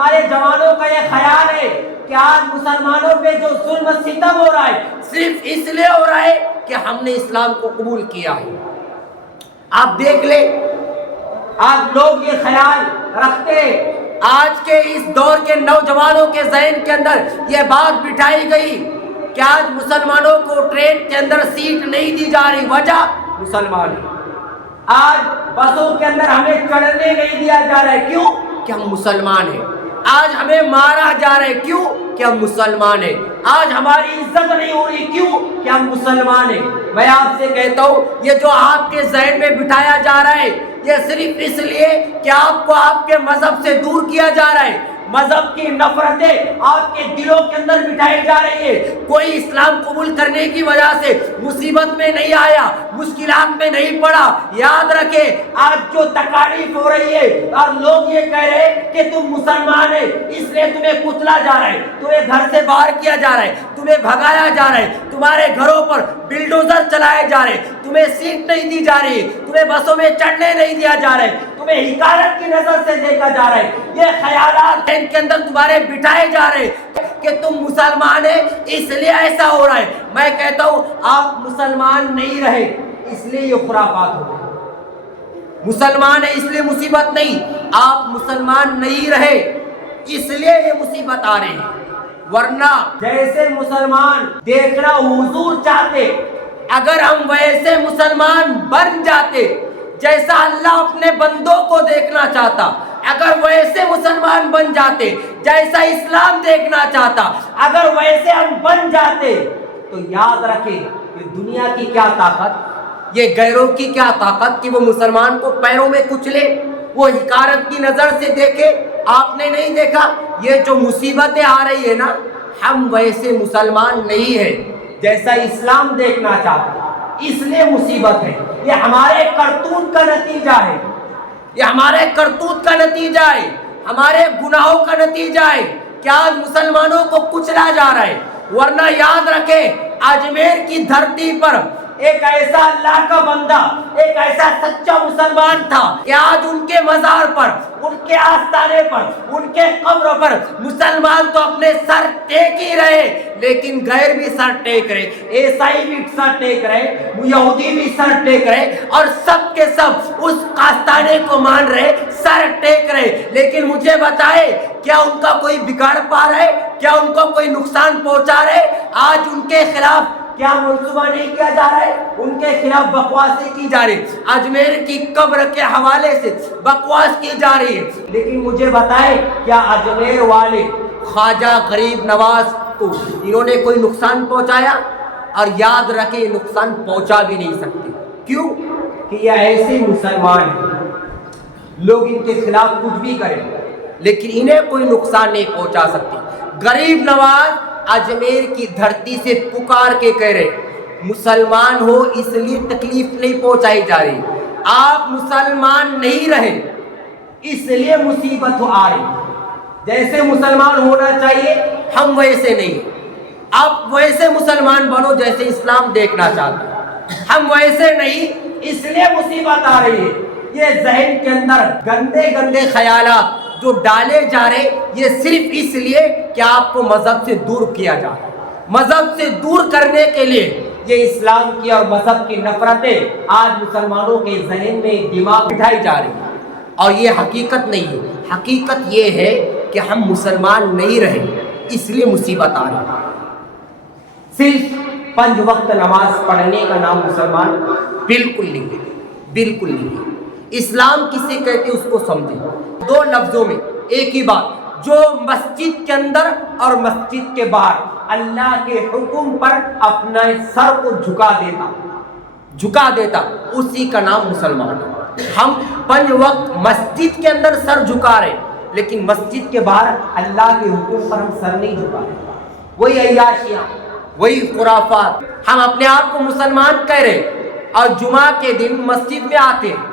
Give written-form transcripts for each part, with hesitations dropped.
ہمارے جوانوں کا یہ خیال ہے کہ آج مسلمانوں پہ جو ظلم و ستم ہو رہا ہے صرف اس لیے ہو رہا ہے کہ ہم نے اسلام کو قبول کیا ہے۔ آپ دیکھ لیں، آج لوگ یہ خیال رکھتے ہیں، آج کے اس دور کے نوجوانوں کے ذہن کے اندر یہ بات بٹھائی گئی کہ آج مسلمانوں کو ٹرین کے اندر سیٹ نہیں دی جا رہی، وجہ مسلمان ہیں۔ آج بسوں کے اندر ہمیں چڑھنے نہیں دیا جا رہا ہے، کیوں؟ کہ ہم مسلمان ہیں۔ آج ہمیں مارا جا رہا ہے، کیوں؟ کہ ہم مسلمان ہیں۔ آج ہماری عزت نہیں ہو رہی، کیوں؟ کہ ہم مسلمان ہیں۔ میں آپ سے کہتا ہوں، یہ جو آپ کے ذہن میں بٹھایا جا رہا ہے یہ صرف اس لیے کہ آپ کو آپ کے مذہب سے دور کیا جا رہا ہے۔ مذہب کی نفرتیں آپ کے دلوں کے اندر بٹھائی جا رہی ہے۔ کوئی اسلام قبول کرنے کی وجہ سے مصیبت میں نہیں آیا، مشکلات میں نہیں پڑا۔ یاد رکھے، آج جو تکالیف ہو رہی ہے اور لوگ یہ کہہ رہے ہیں کہ تم مسلمان ہے اس لیے تمہیں کچلا جا رہا ہے، تمہیں گھر سے باہر کیا جا رہا ہے، تمہیں بھگایا جا رہا ہے، تمہارے گھروں پر بلڈوزر چلائے جا رہے ہیں، تمہیں سیٹ نہیں دی جا رہی، تمہیں بسوں میں چڑھنے نہیں دیا جا رہا ہے، تمہیں حقارت کی نظر سے دیکھا جا رہا ہے۔ یہ خیالات کے اندر تمہارے بٹھائے جا رہے ہیں کہ تم مسلمان ہیں اس لیے ایسا ہو رہا ہے۔ میں کہتا ہوں آپ مسلمان نہیں رہے اس لیے یہ خرافات ہو رہے ہیں۔ مسلمان ہے اس لیے مصیبت نہیں، آپ مسلمان نہیں رہے اس لیے یہ مصیبت آ رہی ہے۔ ورنہ جیسے مسلمان دیکھنا حضور چاہتے، اگر ہم ویسے مسلمان بن جاتے جیسا اللہ اپنے بندوں کو دیکھنا چاہتا، اگر ویسے مسلمان بن جاتے جیسا اسلام دیکھنا چاہتا، اگر ویسے ہم بن جاتے تو یاد رکھیں کہ دنیا کی کیا طاقت، یہ غیروں کی کیا طاقت کہ وہ مسلمان کو پیروں میں کچلے، وہ حقارت کی نظر سے دیکھے۔ آپ نے نہیں دیکھا یہ جو مصیبتیں آ رہی ہے نا، ہم ویسے مسلمان نہیں ہیں جیسا اسلام دیکھنا چاہتے، اس لیے مصیبت ہے۔ یہ ہمارے کرتوت کا نتیجہ ہے، یہ ہمارے کرتوت کا نتیجہ ہے، ہمارے گناہوں کا نتیجہ ہے کہ آج مسلمانوں کو کچلا جا رہا ہے۔ ورنہ یاد رکھیں، اجمیر کی دھرتی پر ایک ایسا اللہ کا بندہ، ایک ایسا سچا مسلمان تھا کہ آج ان کے مزار پر، ان کے آستانے پر، ان کے قبر پر مسلمان تو اپنے سر ٹیک ہی رہے، لیکن غیر بھی سر ٹیک رہے، عیسائی بھی سر ٹیک رہے، یہودی بھی سر ٹیک رہے، اور سب کے سب اس آستانے کو مان رہے، سر ٹیک رہے۔ لیکن مجھے بتائے، کیا ان کا کوئی بگاڑ پا رہا ہے؟ کیا ان کو کوئی نقصان پہنچا رہے؟ آج ان کے خلاف کیا منصوبہ نہیں کیا جا رہا ہے؟ ان کے خلاف بکواسی کی جا رہی ہے، اجمیر کی قبر کے حوالے سے بکواس کی جا رہی ہے۔ لیکن مجھے بتائے، کیا اجمیر والے خواجہ غریب نواز کو انہوں نے کوئی نقصان پہنچایا؟ اور یاد رکھیں نقصان پہنچا بھی نہیں سکتے، کیوں؟ کہ یہ ایسے مسلمان ہیں، لوگ ان کے خلاف کچھ بھی کریں لیکن انہیں کوئی نقصان نہیں پہنچا سکتے۔ غریب نواز اجمیر کی دھرتی سے پکار کے کہہ رہے مسلمان ہو اس لیے تکلیف نہیں پہنچائی جا رہی، آپ مسلمان نہیں رہے اس لیے مصیبت آ رہی۔ جیسے مسلمان ہونا چاہیے ہم ویسے نہیں، آپ ویسے مسلمان بنو جیسے اسلام دیکھنا چاہتا، ہم ویسے نہیں اس لیے مصیبت آ رہی ہے۔ یہ ذہن کے اندر گندے گندے خیالات جو ڈالے جا رہے، یہ صرف اس لیے کہ آپ کو مذہب سے دور کیا جا رہا ہے۔ مذہب سے دور کرنے کے لیے یہ اسلام کی اور مذہب کی نفرتیں آج مسلمانوں کے ذہن میں دماغ بٹھائی جا رہی ہیں، اور یہ حقیقت نہیں ہے۔ حقیقت یہ ہے کہ ہم مسلمان نہیں رہے اس لیے مصیبت آ رہی ہے۔ صرف 5 وقت نماز پڑھنے کا نام مسلمان بالکل نہیں ہے، بالکل نہیں ہے۔ اسلام کسے کہتے اس کو سمجھیں، 2 لفظوں میں ایک ہی بات، جو مسجد کے اندر اور مسجد کے باہر اللہ کے حکم پر اپنا سر کو جھکا دیتا اسی کا نام مسلمان ہے۔ ہم 5 وقت مسجد کے اندر سر جھکا رہے لیکن مسجد کے باہر اللہ کے حکم پر ہم سر نہیں جھکا رہے، وہی عیاشیاں، وہی خرافات۔ ہم اپنے آپ کو مسلمان کہہ رہے اور جمعہ کے دن مسجد میں آتے ہیں،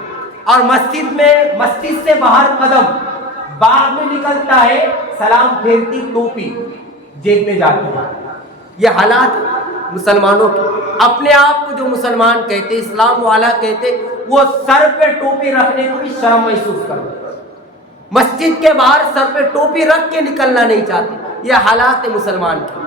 اور مسجد سے باہر قدم باغ میں نکلتا ہے، سلام پھیرتی ٹوپی جیب میں جاتی ہے۔ یہ حالات مسلمانوں کے، اپنے آپ کو جو مسلمان کہتے، اسلام والا کہتے، وہ سر پہ ٹوپی رکھنے کو بھی شرم محسوس کرتے۔ مسجد کے باہر سر پہ ٹوپی رکھ کے نکلنا نہیں چاہتے. یہ حالات ہے مسلمان کے.